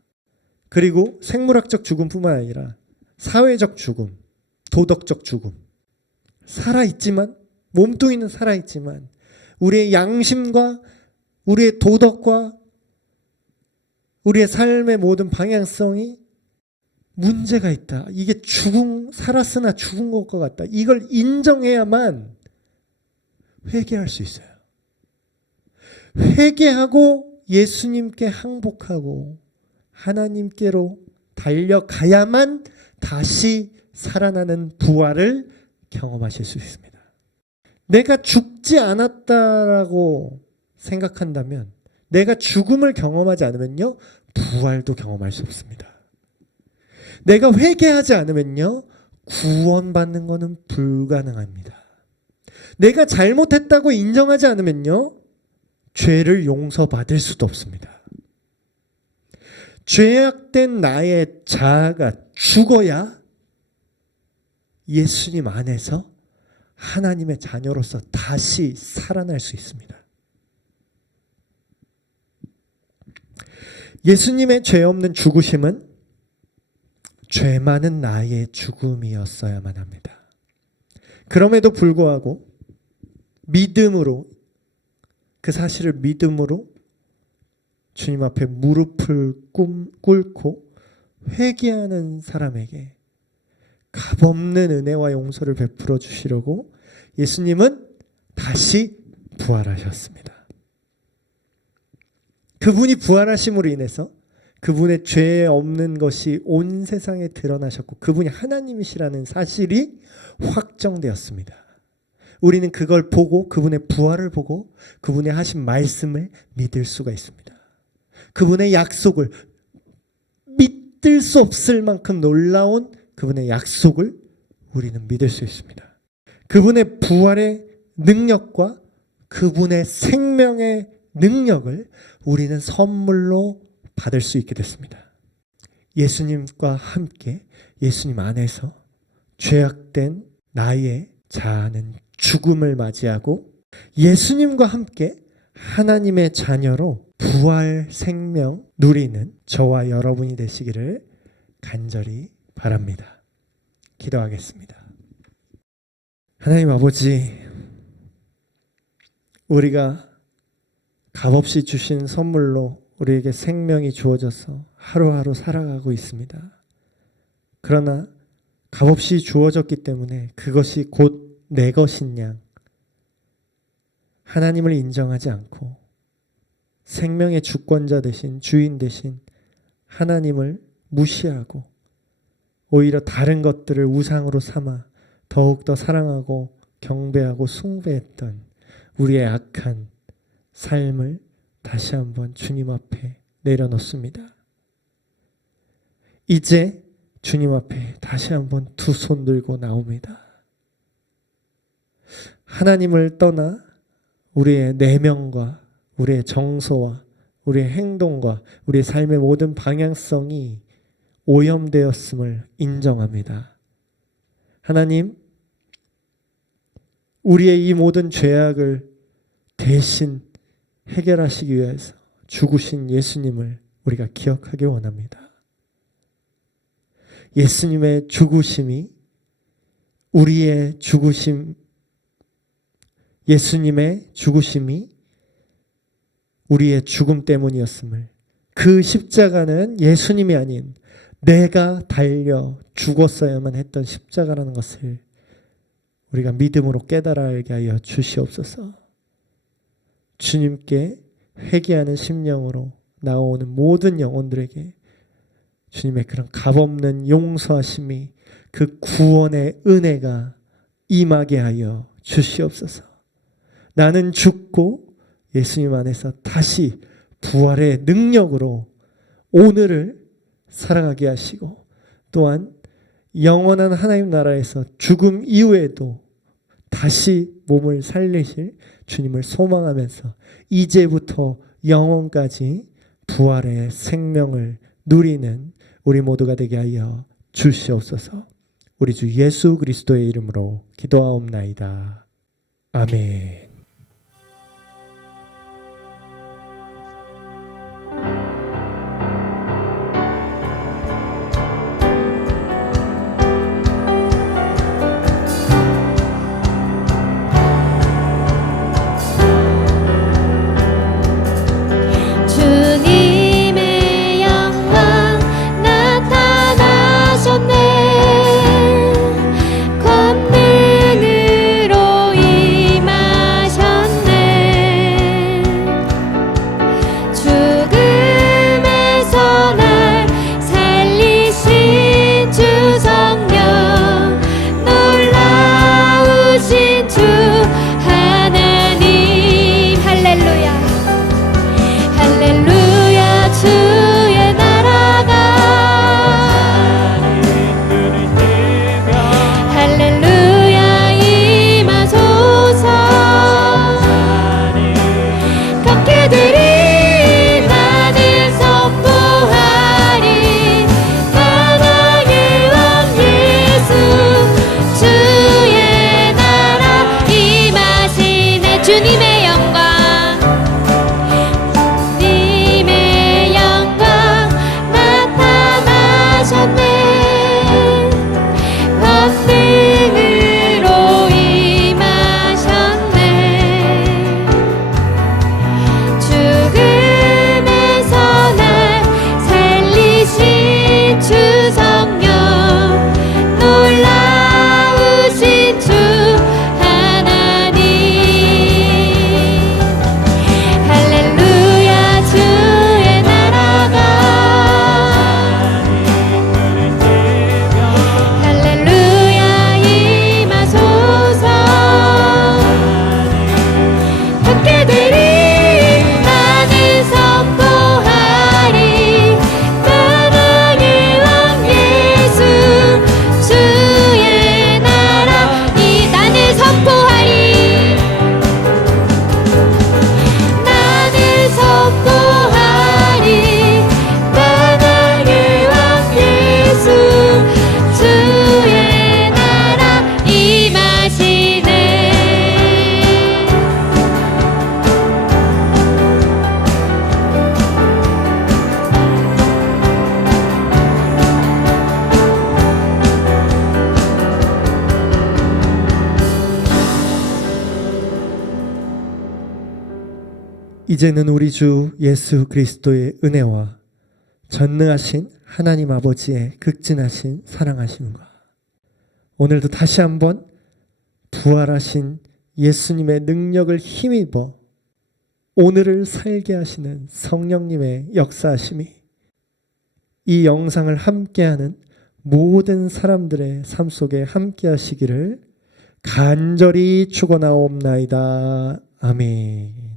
그리고 생물학적 죽음뿐만 아니라 사회적 죽음, 도덕적 죽음. 살아있지만, 몸뚱이는 살아있지만 우리의 양심과 우리의 도덕과 우리의 삶의 모든 방향성이 문제가 있다. 이게 살았으나 죽은 것과 같다. 이걸 인정해야만 회개할 수 있어요. 회개하고 예수님께 항복하고 하나님께로 달려가야만 다시 살아나는 부활을 경험하실 수 있습니다. 내가 죽지 않았다라고 생각한다면, 내가 죽음을 경험하지 않으면요, 부활도 경험할 수 없습니다. 내가 회개하지 않으면요, 구원받는 것은 불가능합니다. 내가 잘못했다고 인정하지 않으면요, 죄를 용서받을 수도 없습니다. 죄악된 나의 자아가 죽어야 예수님 안에서 하나님의 자녀로서 다시 살아날 수 있습니다. 예수님의 죄 없는 죽으심은 죄 많은 나의 죽음이었어야만 합니다. 그럼에도 불구하고 믿음으로, 그 사실을 믿음으로 주님 앞에 무릎을 꿇고 회개하는 사람에게 값없는 은혜와 용서를 베풀어 주시려고 예수님은 다시 부활하셨습니다. 그분이 부활하심으로 인해서 그분의 죄 없는 것이 온 세상에 드러나셨고 그분이 하나님이시라는 사실이 확정되었습니다. 우리는 그걸 보고, 그분의 부활을 보고 그분의 하신 말씀을 믿을 수가 있습니다. 그분의 약속을, 믿을 수 없을 만큼 놀라운 그분의 약속을 우리는 믿을 수 있습니다. 그분의 부활의 능력과 그분의 생명의 능력을 우리는 선물로 받을 수 있게 됐습니다. 예수님과 함께, 예수님 안에서 죄악된 나의 자아는 죽음을 맞이하고 예수님과 함께 하나님의 자녀로 부활 생명 누리는 저와 여러분이 되시기를 간절히 바랍니다. 기도하겠습니다. 하나님 아버지, 우리가 값없이 주신 선물로 우리에게 생명이 주어져서 하루하루 살아가고 있습니다. 그러나 값없이 주어졌기 때문에 그것이 곧 내 것인 양 하나님을 인정하지 않고 생명의 주권자 되신, 주인 되신 하나님을 무시하고 오히려 다른 것들을 우상으로 삼아 더욱더 사랑하고 경배하고 숭배했던 우리의 악한 삶을 다시 한번 주님 앞에 내려놓습니다. 이제 주님 앞에 다시 한번 두 손 들고 나옵니다. 하나님을 떠나 우리의 내면과 우리의 정서와 우리의 행동과 우리의 삶의 모든 방향성이 오염되었음을 인정합니다. 하나님, 우리의 이 모든 죄악을 대신 해결하시기 위해서 죽으신 예수님을 우리가 기억하기 원합니다. 예수님의 죽으심이 우리의 죽으심, 예수님의 죽으심이 우리의 죽음 때문이었음을, 그 십자가는 예수님이 아닌 내가 달려 죽었어야만 했던 십자가라는 것을 우리가 믿음으로 깨달아 알게 하여 주시옵소서. 주님께 회개하는 심령으로 나오는 모든 영혼들에게 주님의 그런 값없는 용서하심이, 그 구원의 은혜가 임하게 하여 주시옵소서. 나는 죽고 예수님 안에서 다시 부활의 능력으로 오늘을 살아가게 하시고, 또한 영원한 하나님 나라에서 죽음 이후에도 다시 몸을 살리실 주님을 소망하면서 이제부터 영원까지 부활의 생명을 누리는 우리 모두가 되게 하여 주시옵소서. 우리 주 예수 그리스도의 이름으로 기도하옵나이다. 아멘. 주님의 영광 나타나셨네. 권능으로 임하시네. 이제는 우리 주 예수 그리스도의 은혜와 전능하신 하나님 아버지의 극진하신 사랑하심과 오늘도 다시 한번 부활하신 예수님의 능력을 힘입어 오늘을 살게 하시는 성령님의 역사하심이 이 영상을 함께하는 모든 사람들의 삶 속에 함께 하시기를 간절히 축원하옵나이다. 아멘.